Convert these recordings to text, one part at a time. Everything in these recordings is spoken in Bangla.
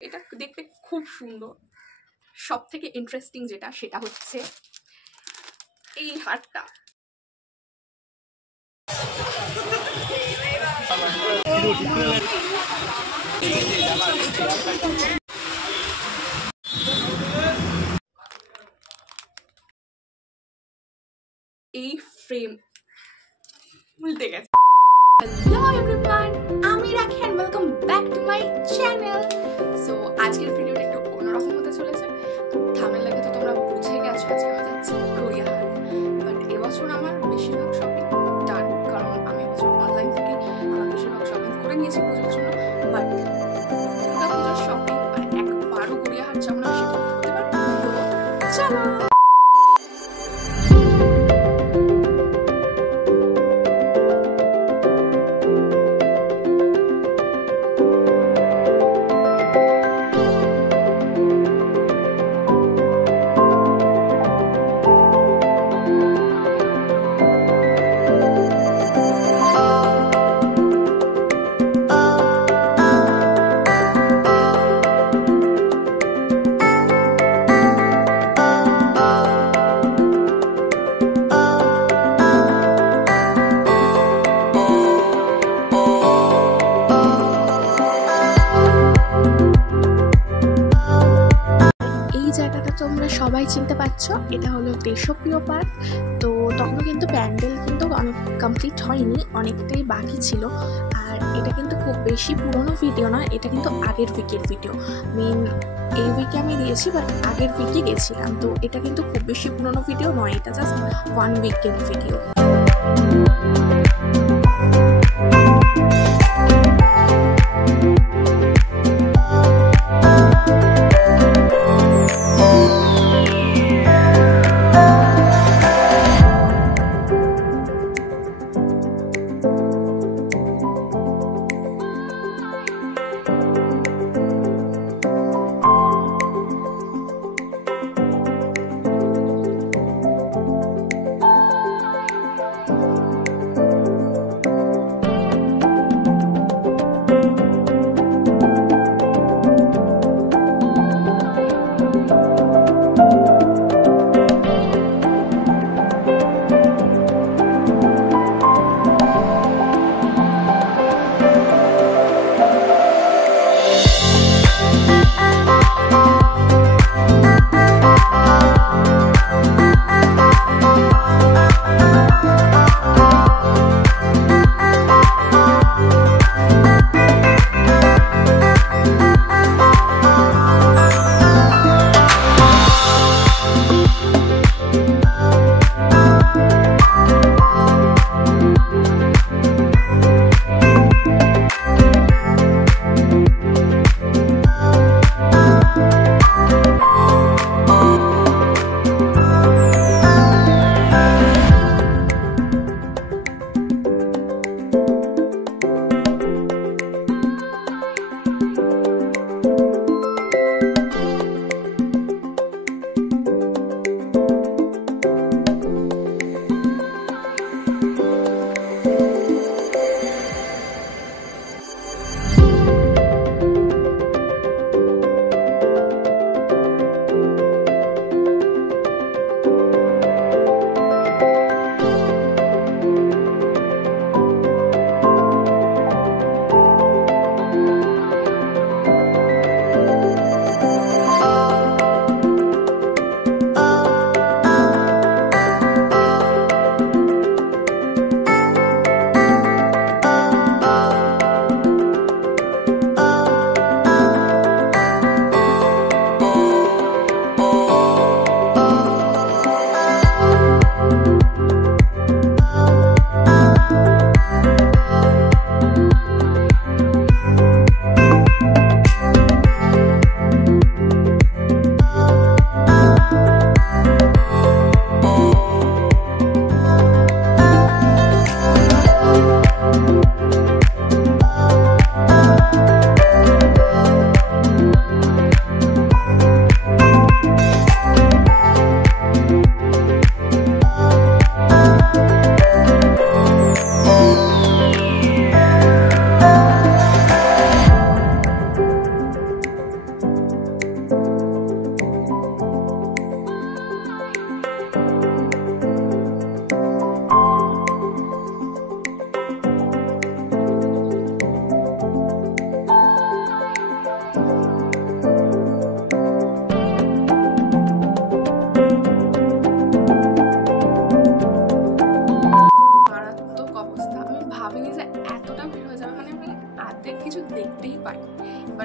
এটা দেখতে খুব সুন্দর। সব থেকে ইন্টারেস্টিং যেটা সেটা হচ্ছে এই হারটা। এই ফ্রেম উল্টে গেছে। হ্যালো এভরিওয়ান, আমি Rakhi and welcome back to my channel. So আজকের ভিডিওটা একটু অন্যরকম হতে চলেছে। থাম্বনেল দেখে তো তোমরা বুঝে গেছো আজকে আমি যাচ্ছি গড়িয়াহাট। বাট এবছর আমার বেশিরভাগ শপিং ডান, কারণ আমি এবছর অনলাইন থেকে আমার বেশিরভাগ শপিং করে নিয়েছি পুজোর জন্য। বাট পুজোর শপিং মানে একবারও গড়িয়াহাট যাবো না সেটা করতে পারবো। চলো তোমরা সবাই চিনতে পারছো, এটা হলো দেশপ্রিয় পার্ক। তো তখন কিন্তু প্যান্ডেল কিন্তু অনেক কমপ্লিট হয়নি, অনেকটাই বাকি ছিল। আর এটা কিন্তু খুব বেশি পুরনো ভিডিও নয়, এটা কিন্তু আগের উইকের ভিডিও। এই উইকে আমি দিয়েছি, বাট আগের উইকে গেছিলাম। তো এটা কিন্তু খুব বেশি পুরনো ভিডিও নয়, এটা জাস্ট 1 উইকের ভিডিও।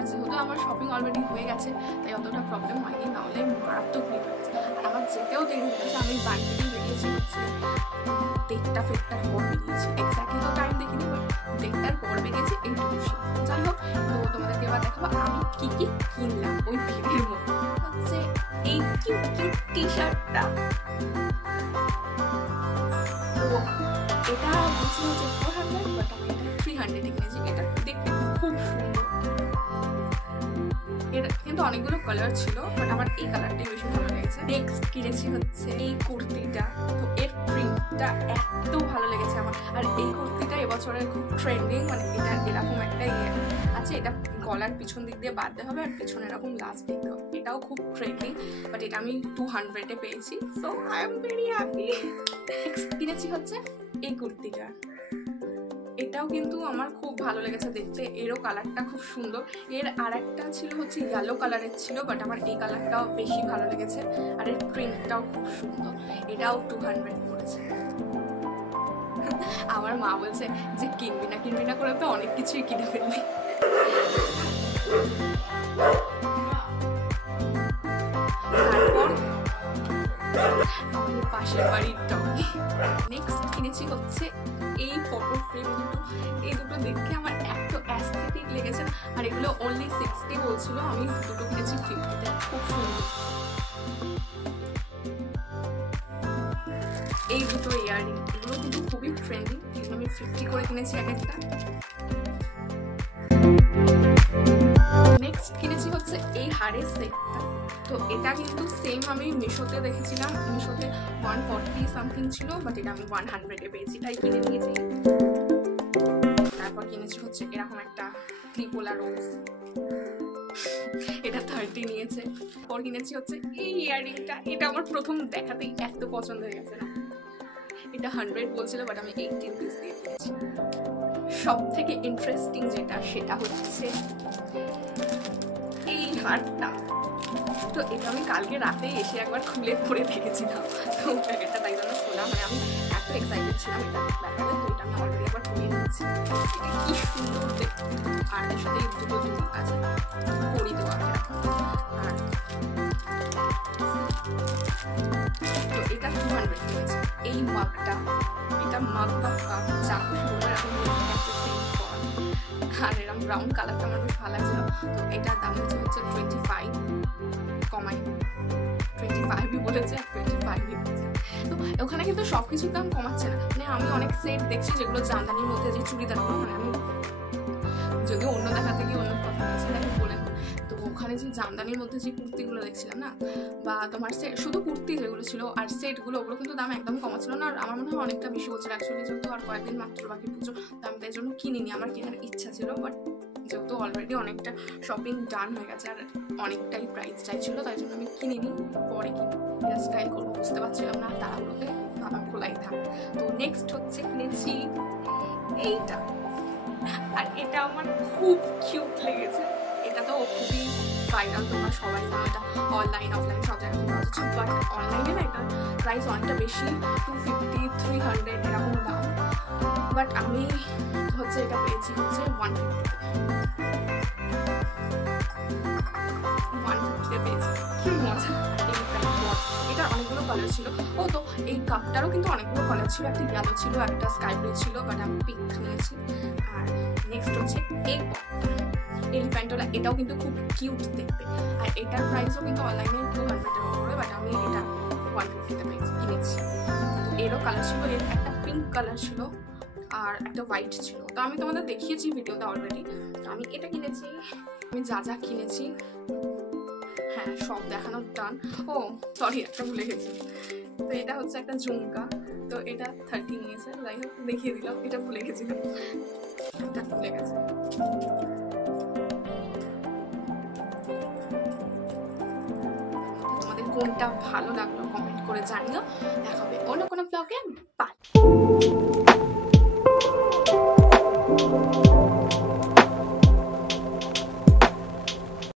যেহেতু আমার শপিং অলরেডি হয়ে গেছে তাই অতটা প্রবলেম হয়নি, নাহলে মারাত্মক ভিড় হয়েছে। আর আমার যেতেও দেরি হয়ে গেছে, আমি বাড়ি থেকেই বেরিয়েছি হচ্ছে 1:30 পর বেরিয়েছি, এক্স্যাক্টলি তো টাইম দেখিনি, বাট 1:30 পর বেরিয়েছি এইটুকু। যাই হোক, তো তোমাদেরকে এবার দেখাবো আমি কি কি কিনলাম ওই ভিড়ের মধ্যে। হচ্ছে এই কিউট কিউট টি শার্টটা, তো এটা বলছি হচ্ছে 400, বাট আমি এটা 300 কিনেছি। এটা দেখতে খুব সুন্দর, এটা কিন্তু অনেকগুলো কালার ছিল, বাট আমার এই কালারটাই বেশি ভালো লেগেছে। নেক্সট কিনেছি হচ্ছে এই কুর্তিটা, তো এর প্রিন্টটা এত ভালো লেগেছে আমার। আর এই কুর্তিটা এবছরের খুব ট্রেন্ডিং, মানে এটা এরকম একটা ইয়ে আছে, এটা গলার পিছন দিক দিয়ে বাঁধতে হবে আর পিছনে এরকম লাস্ট দিতে হবে, এটাও খুব ট্রেন্ডিং, বাট এটা আমি 200-এ পেয়েছি, so I am very happy. Next কিনেছি হচ্ছে এই কুর্তিটা, এটাও কিন্তু আমার খুব ভালো লেগেছে দেখতে, এরও কালারটা খুব সুন্দর। এর আর একটা ছিল হচ্ছে ইয়েলো কালারের ছিল, বাট আমার এই কালারটাও বেশি ভালো লেগেছে, আর এর প্রিন্টটাও খুব সুন্দর, এটাও 200 পড়েছে। আমার মা বলছে যে কিনবি না করে তো অনেক কিছুই কিনে ফেলবি। তারপর আমাদের পাশের বাড়ির ডগি। নেক্সট কিনেছি হচ্ছে এই ফটো ফ্রেম দুটো, এই দুটো দেখে আমার এত অ্যাস্থেটিক লেগেছে, আর এগুলো অনলি 60 বলছিল, আমি দুটো কিনেছি 50-তে, খুব সুন্দর। এই দুটো ইয়াররিং, এগুলো কিন্তু খুবই ট্রেন্ডিং, এগুলো আমি 50 করে কিনেছি এক একটা। নেক্সট কিনেছি হচ্ছে এই হারের সেটটা, তো এটা কিন্তু সেম আমি মিশোতে দেখেছিলাম, মিশোতে 140 সামথিং ছিল, বাট এটা আমি 100-এ পেয়েছি, তাই কিনে নিয়েছি। তারপর কিনেছি হচ্ছে এরকম একটা ট্রিপোলা রোজ, এটা 30 নিয়েছে। পর কিনেছি হচ্ছে এই ইয়াররিংটা, এটা আমার প্রথম দেখাতেই এত পছন্দ হয়ে গেছে না, এটা 100 বলছিল, বাট আমি 80 রুপিস দিয়ে কিনেছি। সব থেকে ইন্টারেস্টিং যেটা সেটা হচ্ছে এই হারটা, তো এটা আমি কালকে রাতে এসে একবার খুলে পরে দেখেছিলাম, তো প্যাকেটটা তাই জন্য খোলা, মানে আমি এত এক্সাইটেড ছিলাম এটা ব্যাপারে, তো এটা আমি অলরেডি একবার খুলে নিয়েছি। এটা কি সুন্দর দেখতে, আর এর সাথে দুটো জিনিস আছে করি দেওয়া, আর তো এটা 200 কিনেছে। এই মাগটা, এটা মাগ বা কাপ যা খুশি বলে এরকম আর এরকম ব্রাউন কালারটা আমার বেশ ভালো লাগছিল, তো এটার দাম হচ্ছে 25, কমাই 25ই বলেছে, 25ই বলেছে। তো ওখানে কিন্তু সব কিছুর দাম কমাচ্ছে না, মানে আমি অনেক সেট দেখছি যেগুলো জামদানির মধ্যে যে চুড়িদারগুলো, মানে আমি যদিও অন্য দেখাতে গিয়ে অন্য কথা আছে তাই বলে, তো ওখানে যে জামদানির মধ্যে যে কুর্তিগুলো দেখছিলাম না, বা তোমার সেট শুধু কুর্তি যেগুলো ছিল আর সেটগুলো, ওগুলো কিন্তু দাম একদম কমাচ্ছিল না, আর আমার মনে হয় অনেকটা বেশি বলছিল অ্যাকচুয়ালি, যেহেতু আর কয়েকদিন মাত্র বাকি পুজো, তো আমি তাই জন্য কিনিনি, আমার কেনার ইচ্ছা ছিল, বাট যেহেতু অলরেডি অনেকটা শপিং ডান হয়ে গেছে আর অনেকটাই প্রাইস চাইছিল, তাই জন্য আমি কিনিনি, পরে কিনি, জাস্ট ট্রাই করবো, বুঝতে পারছিলাম না তারাগুলোতে বাবা খোলাই থাক। তো নেক্সট হচ্ছে কিনেছি এইটা, আর এটা আমার খুব কিউট লেগেছে, এটা তো খুবই ভাইরাল, তোমরা সবাই জানো, এটা অনলাইন অফলাইন সব জায়গায় পাওয়া যাচ্ছে, বাট অনলাইনে না এটার প্রাইস অনেকটা বেশি, 250, 300 এরকম দাম, বাট আমি হচ্ছে এটা পেয়েছি হচ্ছে 150-তে পেয়েছি, কি মজা। এটার অনেকগুলো কালার ছিল, ও তো এই কাপটারও কিন্তু অনেকগুলো কালার ছিল, একটা ইয়েলো ছিল, একটা স্কাই ব্লু ছিল, বাট আমি পিঙ্ক নিয়েছি। আর নেক্সট হচ্ছে এই এলিফ্যান্টোলা, এটাও কিন্তু খুব কিউট দেখতে, আর এটার প্রাইসও কিন্তু অনলাইনে 200-এর উপরে, বাট আমি এটা 150-তে কিনেছি। এরও কালার ছিল, এর একটা পিঙ্ক কালার ছিল আর একটা হোয়াইট ছিল, তো আমি তোমাদের দেখিয়েছি ভিডিওতে অলরেডি, তো আমি এটা কিনেছি। আমি যা যা কিনেছি হ্যাঁ সব দেখানোর টান, ও সরি একটা ভুলে গেছি, তো এটা হচ্ছে একটা ঝুমকা, তো এটা 30 নিয়েছে, যাই হোক দেখিয়ে দিলাম, এটা ভুলে গেছিলাম, এটা ভুলে গেছে। তোমাদের কোনটা ভালো লাগলো কমেন্ট করে জানিও, দেখা হবে অন্য কোনো ব্লগে।